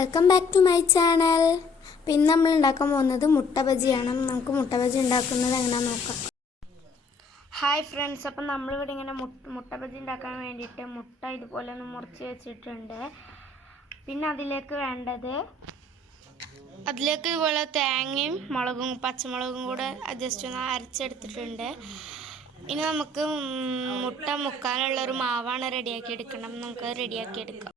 Welcome back to my channel. പിന്നെ നമ്മൾ ഉണ്ടാക്കാൻ പോകുന്നത് മുട്ട ബജിയാണ്. നമുക്ക് മുട്ട ബജി ഉണ്ടാക്കുന്നത് എങ്ങനെയാണെന്ന് നോക്കാം. ഹായ് ഫ്രണ്ട്സ്, അപ്പം നമ്മളിവിടെ ഇങ്ങനെ മുട്ട ബജി ഉണ്ടാക്കാൻ വേണ്ടിയിട്ട് മുട്ട ഇതുപോലെ ഒന്ന് മുറിച്ച് വെച്ചിട്ടുണ്ട്. പിന്നെ അതിലേക്ക് ഇതുപോലെ തേങ്ങയും മുളകും പച്ചമുളകും കൂടെ ജസ്റ്റ് ഒന്ന് അരച്ചെടുത്തിട്ടുണ്ട്. ഇനി നമുക്ക് മുട്ട മുക്കാനുള്ളൊരു മാവാണ് റെഡിയാക്കി എടുക്കണം. നമുക്ക് റെഡിയാക്കി എടുക്കാം.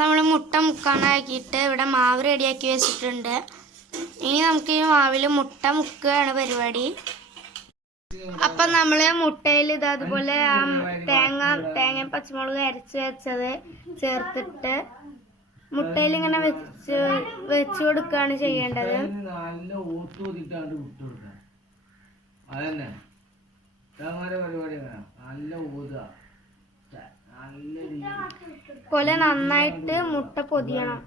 നമ്മൾ മുട്ട മുക്കാനാക്കിയിട്ട് ഇവിടെ മാവ് റെഡിയാക്കി വെച്ചിട്ടുണ്ട്. ഇനി നമുക്ക് ഈ മാവിൽ മുട്ട മുക്കുകയാണ് പരിപാടി. അപ്പം നമ്മൾ മുട്ടയിൽ അതുപോലെ ആ തേങ്ങ പച്ചമുളക് അരച്ച് വെച്ചത് ചേർത്തിട്ട് മുട്ടയിൽ ഇങ്ങനെ വെച്ച് കൊടുക്കുകയാണ് ചെയ്യേണ്ടത്. പോലെ നന്നായിട്ട് മുട്ട പൊതിയണം.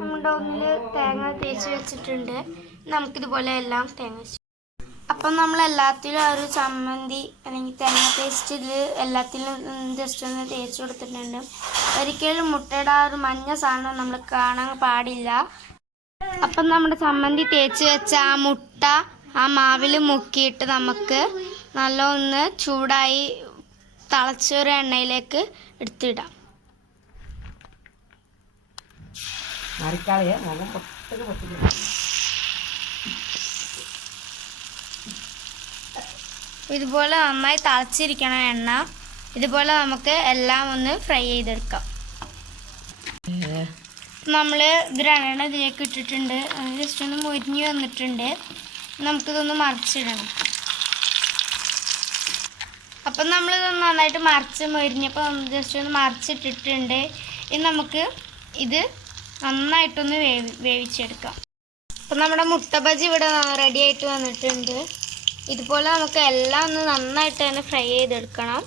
നമ്മുടെ ഒന്നില് തേങ്ങ തേച്ച് വെച്ചിട്ടുണ്ട്. നമുക്കിതുപോലെ എല്ലാം തേങ്ങ അപ്പം നമ്മൾ എല്ലാത്തിലും ഒരു ചമ്മന്തി അല്ലെങ്കിൽ തേങ്ങ പേസ്റ്റ് എല്ലാത്തിലും ജസ്റ്റ് ഒന്ന് തേച്ച് കൊടുത്തിട്ടുണ്ട്. ഒരിക്കലും മുട്ടയുടെ ആ ഒരു മഞ്ഞ സാധനം നമ്മൾ കാണാൻ പാടില്ല. അപ്പം നമ്മുടെ ചമ്മന്തി തേച്ച് വെച്ച ആ മുട്ട ആ മാവിൽ മുക്കിയിട്ട് നമുക്ക് നല്ല ഒന്ന് ചൂടായി തിളച്ചൊരു എണ്ണയിലേക്ക് എടുത്തിടാം. ഇതുപോലെ നന്നായി തിളച്ചിരിക്കണം എണ്ണ. ഇതുപോലെ നമുക്ക് എല്ലാം ഒന്ന് ഫ്രൈ ചെയ്തെടുക്കാം. നമ്മൾ ഗ്രനഡ ഇതിലേക്ക് ഇട്ടിട്ടുണ്ട്. ജസ്റ്റ് ഒന്ന് മുരിഞ്ഞ് വന്നിട്ടുണ്ട്. നമുക്കിതൊന്ന് മറിച്ചിടണം. അപ്പം നമ്മളിതൊന്ന് നന്നായിട്ട് മുരിഞ്ഞപ്പോൾ ജസ്റ്റ് ഒന്ന് മറിച്ചിട്ടിട്ടുണ്ട്. ഇനി നമുക്ക് ഇത് നന്നായിട്ടൊന്ന് വേവിച്ചെടുക്കാം. അപ്പം നമ്മുടെ മുട്ട ബജി ഇവിടെ റെഡി ആയിട്ട് വന്നിട്ടുണ്ട്. ഇതുപോലെ നമുക്ക് എല്ലാം ഒന്ന് നന്നായിട്ട് തന്നെ ഫ്രൈ ചെയ്തെടുക്കണം.